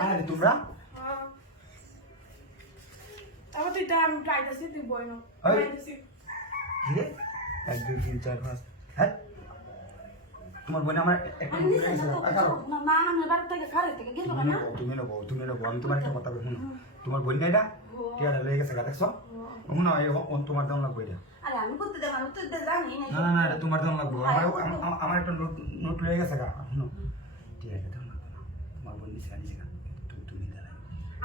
আরে তোমরা? আমার তুই দাম টাইটাসি তুই বই না এক দুই তিন চার পাঁচ হ্যাঁ? তোমার বোন আমার একটা আমি না তুমি না? নেব তুমি নেব আমি তোমার একটা কথা বলব তোমার বোন নাই না? আছে লেগে গেছে দেখছ? ও তোমার দাম লাগবে এটা আমি আমি তো না। না না না তোমার দাম লাগবে আমার একটা নোট নোট লেগে গেছে গা শুনো। ঠিক আছে দাম লাগবে না। তোমার বোন তুমি দাঁড়াই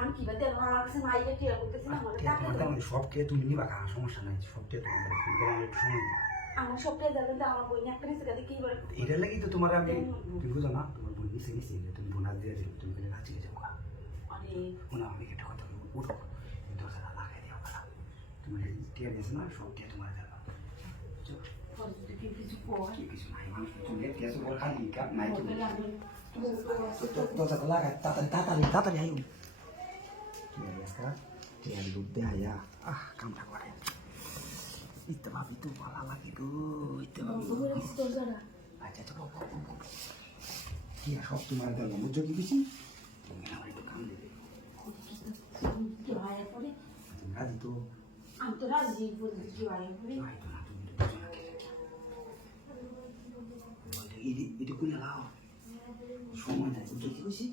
আমি কি বাদ দেব আমার কাছে মাইকে টিয়া করতেছি না আমার টাকা তোমার দাম সব কে তুমি নিবা গা সমস্যা নাই সব কে তোমার দাম তুমি দাম একটু সময় দিবা। আমার সবটাই যাবেন তো আমার বই নিয়ে একটা নিচে দেখি এবার এটার লাগি তো তোমার আমি তুমি বুঝো না তোমার বোন নিচে নিচে এলে তুমি বোনাস দিয়ে দিলে তুমি গেলে রাজি হয়ে যাব গা। আরে শোনো আমি একটা কথা বলব উঠো এই দরজাটা লাগাই দিও গা। তুমি টিয়া দিয়েছ না সব টিয়া তোমার দেবা চলো। পরে যদি কেউ কিছু কয় কি কিছু নাই মানুষ তুমি টিয়া সব খালি কাপ নাই কি বলবে আমি দরজাটা লাগাই তাড়াতাড়ি তাড়াতাড়ি তাড়াতাড়ি আইও টিয়া দিয়েছ টিয়া লুপ আহ কামটা করে ইতে ভাবি তো ভালো লাগে গো ইতে ভাবি আচ্ছা আচ্ছা। কি আর সব তোমার দেবো বুঝছ কি কিছু তুমি আমার একটু কাম দেবে রাজি তো আমি তো রাজি বলতে কি হয় এটি খুলে লাও সময় নাই বুঝছ কি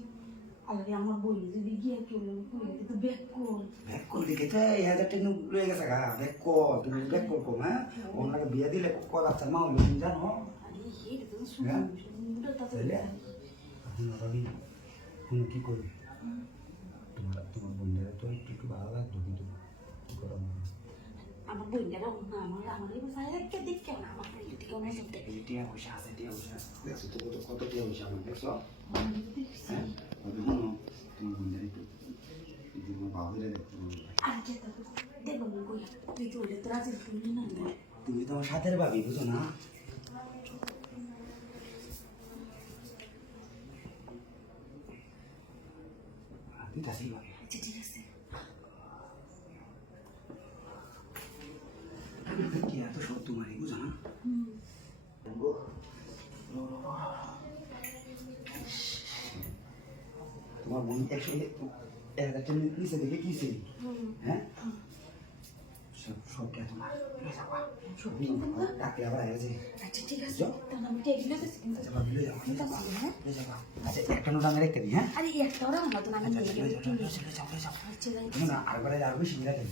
আরে আমার বই যদি গিয়ে কেউ করে তো ব্যাক কর। ব্যাক কল দিকে তো এই হাজার টাকা লয়ে গেছে গা ব্যাক কল তুমি ব্যাক কল কম হ্যাঁ? ওনাকে বিয়ে দিলে কল বাচ্চা মা হলো তুমি জানো? আরে হেড তো শুনুন হ্যাঁ? রবি তুমি কি করবে? তোমার তোমার বন্ধুরা তো একটু একটু ভালো লাগতো কিন্তু কি করো আমার বই গেল না আমার আমার একটা দিক কেন আমার বই দিকে সত্যি এই টিয়া পয়সা আছে টিয়া পয়সা দেখছ তো কত কত টিয়া পয়সা আমার দেখছ হ্যাঁ শোনো তোমার বন্ধুরা একটু যদি তোমার বাবা হলে দেখো আর যেতে দেখো না কই তুই তো ওটা না তুমি তো আমার সাথের ভাবি বুঝো না ভাবি আচ্ছা ঠিক আছে কি এত সব তোমারই বুঝো না? তোমার বোন নিচে দেখে হ্যাঁ? সব সব কে তোমার? আবার আছে আচ্ছা ঠিক আছে। তাহলে আমি টেক দিলে কিন্তু আচ্ছা ঠিক আছে হ্যাঁ? আচ্ছা একটা নোট আমি রেখে দিই হ্যাঁ? আরে একটা ওরা আমার তো আমি নিয়ে যাব যাও যাও লয়ে যাও লয়ে যাও যাই তুমি না আরেকবার আরও বেশি রেখে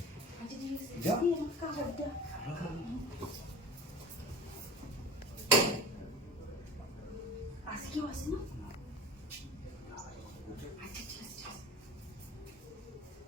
আজকেও আছে না?